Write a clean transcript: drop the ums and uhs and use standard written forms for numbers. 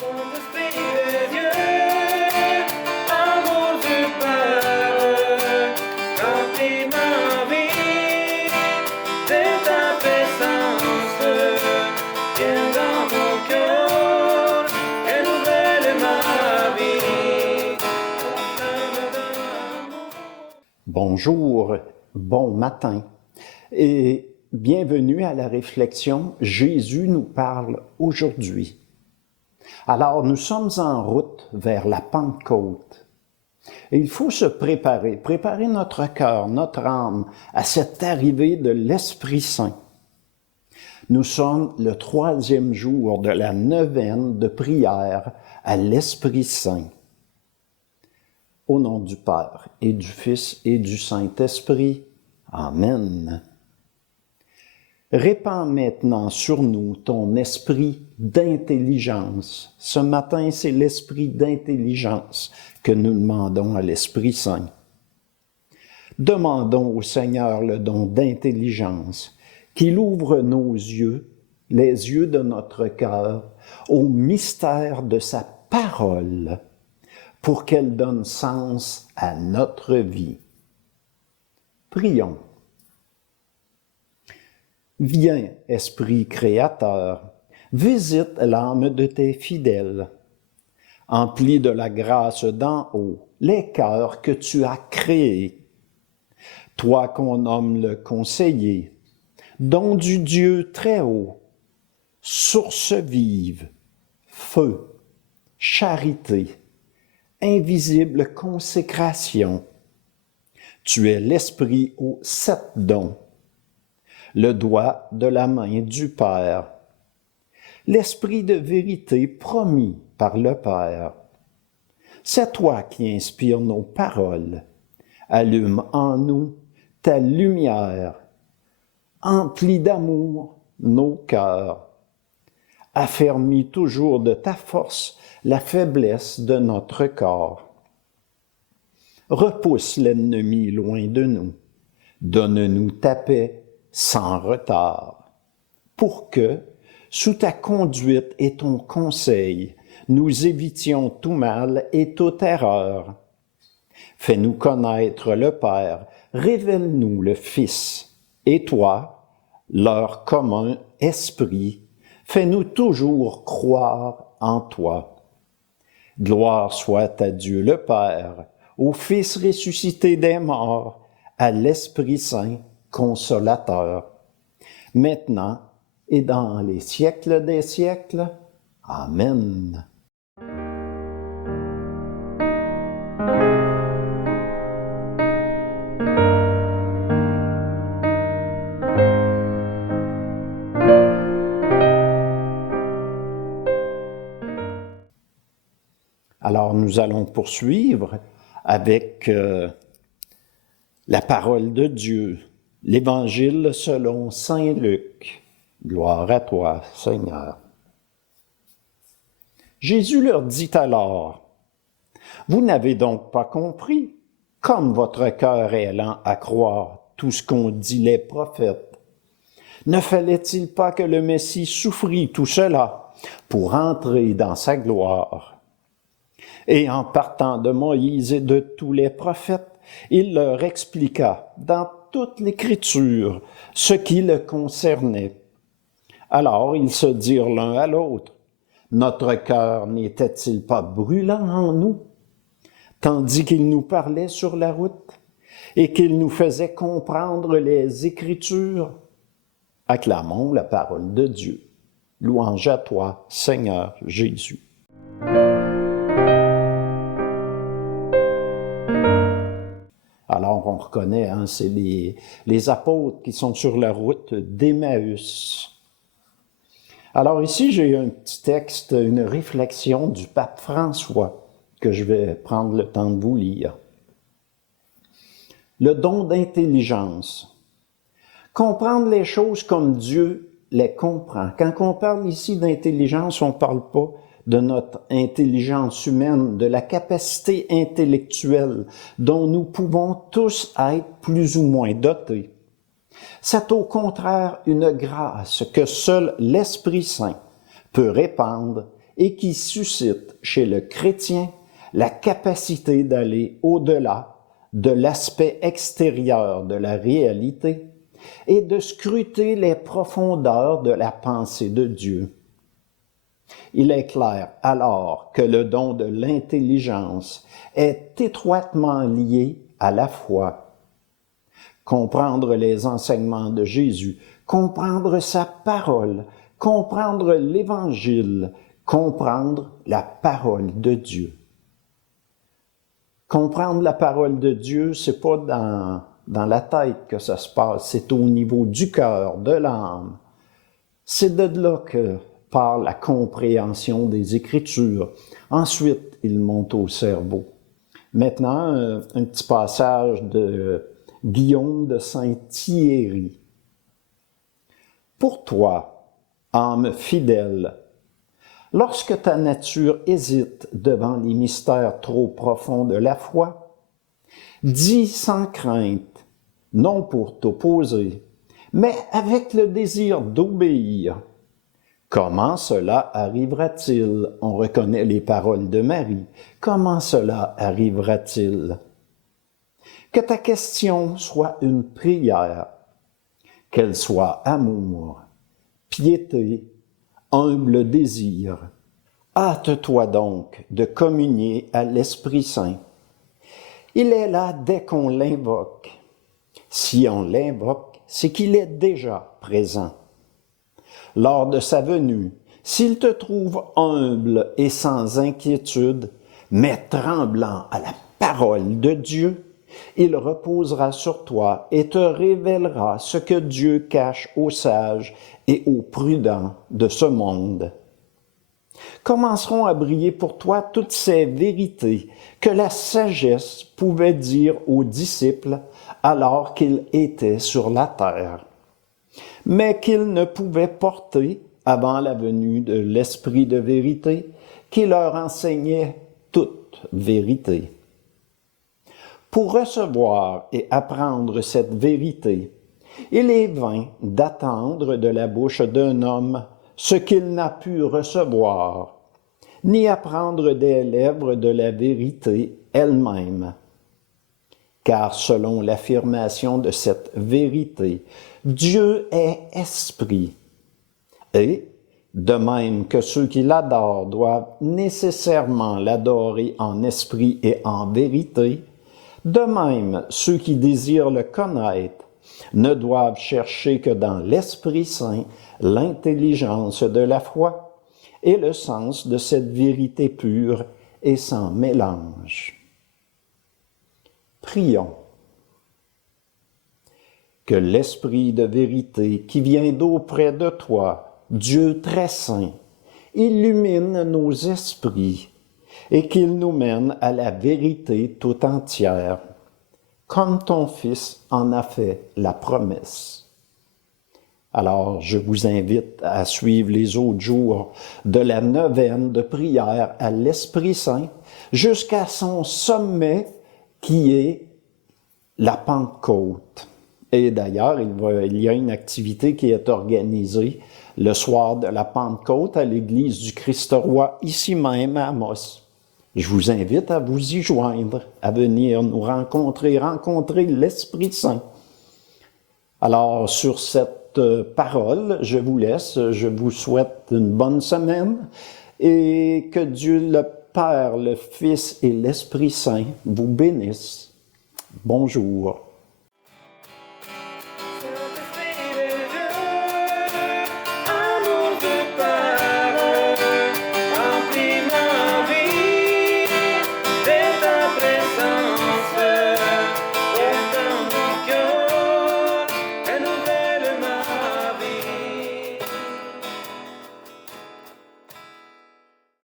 Saint-Esprit de Dieu, amour du Père, remplis ma vie de ta présence. Viens dans mon cœur et nouvelle ma vie. Bonjour, bon matin et bienvenue à la réflexion « Jésus nous parle aujourd'hui ». Alors, nous sommes en route vers la Pentecôte. Et il faut se préparer notre cœur, notre âme à cette arrivée de l'Esprit Saint. Nous sommes le 3e jour de la neuvaine de prière à l'Esprit Saint. Au nom du Père et du Fils et du Saint-Esprit. Amen. Répands maintenant sur nous ton esprit d'intelligence. Ce matin, c'est l'esprit d'intelligence que nous demandons à l'Esprit Saint. Demandons au Seigneur le don d'intelligence, qu'il ouvre nos yeux, les yeux de notre cœur, au mystère de sa parole, pour qu'elle donne sens à notre vie. Prions. Viens, Esprit créateur, visite l'âme de tes fidèles. Emplis de la grâce d'en haut les cœurs que tu as créés. Toi qu'on nomme le conseiller, don du Dieu très haut, source vive, feu, charité, invisible consécration. Tu es l'Esprit aux 7 dons, le doigt de la main du Père, l'Esprit de vérité promis par le Père. C'est toi qui inspires nos paroles, allume en nous ta lumière, emplis d'amour nos cœurs, affermis toujours de ta force la faiblesse de notre corps. Repousse l'ennemi loin de nous, donne-nous ta paix sans retard, pour que, sous ta conduite et ton conseil, nous évitions tout mal et toute erreur. Fais-nous connaître le Père, révèle-nous le Fils, et toi, leur commun esprit, fais-nous toujours croire en toi. Gloire soit à Dieu le Père, au Fils ressuscité des morts, à l'Esprit Saint consolateur, maintenant et dans les siècles des siècles. Amen. Alors, nous allons poursuivre avec la parole de Dieu, l'Évangile selon saint Luc. Gloire à toi, Seigneur. Jésus leur dit alors, « Vous n'avez donc pas compris, comme votre cœur est lent à croire tout ce qu'ont dit les prophètes. Ne fallait-il pas que le Messie souffrit tout cela pour entrer dans sa gloire? » Et en partant de Moïse et de tous les prophètes, il leur expliqua dans toute l'Écriture ce qui le concernait. Alors ils se dirent l'un à l'autre, « Notre cœur n'était-il pas brûlant en nous, tandis qu'il nous parlait sur la route et qu'il nous faisait comprendre les Écritures? » Acclamons la parole de Dieu. Louange à toi, Seigneur Jésus. Alors, on reconnaît, c'est les apôtres qui sont sur la route d'Emmaüs. Alors ici, j'ai un petit texte, une réflexion du pape François que je vais prendre le temps de vous lire. Le don d'intelligence. Comprendre les choses comme Dieu les comprend. Quand on parle ici d'intelligence, on ne parle pas de notre intelligence humaine, de la capacité intellectuelle dont nous pouvons tous être plus ou moins dotés. C'est au contraire une grâce que seul l'Esprit Saint peut répandre et qui suscite chez le chrétien la capacité d'aller au-delà de l'aspect extérieur de la réalité et de scruter les profondeurs de la pensée de Dieu. Il est clair alors que le don de l'intelligence est étroitement lié à la foi. Comprendre les enseignements de Jésus, comprendre sa parole, comprendre l'Évangile, comprendre la parole de Dieu. Comprendre la parole de Dieu, c'est pas dans la tête que ça se passe, c'est au niveau du cœur, de l'âme. C'est de là que part la compréhension des Écritures. Ensuite, il monte au cerveau. Maintenant, un petit passage de Guillaume de Saint-Thierry. Pour toi, âme fidèle, lorsque ta nature hésite devant les mystères trop profonds de la foi, dis sans crainte, non pour t'opposer, mais avec le désir d'obéir. Comment cela arrivera-t-il? On reconnaît les paroles de Marie. Comment cela arrivera-t-il? Que ta question soit une prière, qu'elle soit amour, piété, humble désir. Hâte-toi donc de communier à l'Esprit Saint. Il est là dès qu'on l'invoque. Si on l'invoque, c'est qu'il est déjà présent. Lors de sa venue, s'il te trouve humble et sans inquiétude, mais tremblant à la parole de Dieu, il reposera sur toi et te révélera ce que Dieu cache aux sages et aux prudents de ce monde. Commenceront à briller pour toi toutes ces vérités que la sagesse pouvait dire aux disciples alors qu'ils étaient sur la terre, mais qu'ils ne pouvaient porter avant la venue de l'Esprit de vérité qui leur enseignait toute vérité. Pour recevoir et apprendre cette vérité, il est vain d'attendre de la bouche d'un homme ce qu'il n'a pu recevoir, ni apprendre des lèvres de la vérité elle-même. Car selon l'affirmation de cette vérité, Dieu est esprit. Et, de même que ceux qui l'adorent doivent nécessairement l'adorer en esprit et en vérité, de même ceux qui désirent le connaître ne doivent chercher que dans l'Esprit Saint l'intelligence de la foi et le sens de cette vérité pure et sans mélange. Prions. Que l'Esprit de vérité qui vient d'auprès de toi, Dieu très saint, illumine nos esprits et qu'il nous mène à la vérité tout entière, comme ton Fils en a fait la promesse. Alors, je vous invite à suivre les autres jours de la neuvaine de prière à l'Esprit Saint jusqu'à son sommet qui est la Pentecôte. Et d'ailleurs, il y a une activité qui est organisée le soir de la Pentecôte à l'église du Christ-Roi, ici même à Amos. Je vous invite à vous y joindre, à venir nous rencontrer l'Esprit Saint. Alors, sur cette parole, je vous laisse, je vous souhaite une bonne semaine et que Dieu le Père, le Fils et l'Esprit Saint vous bénissent. Bonjour.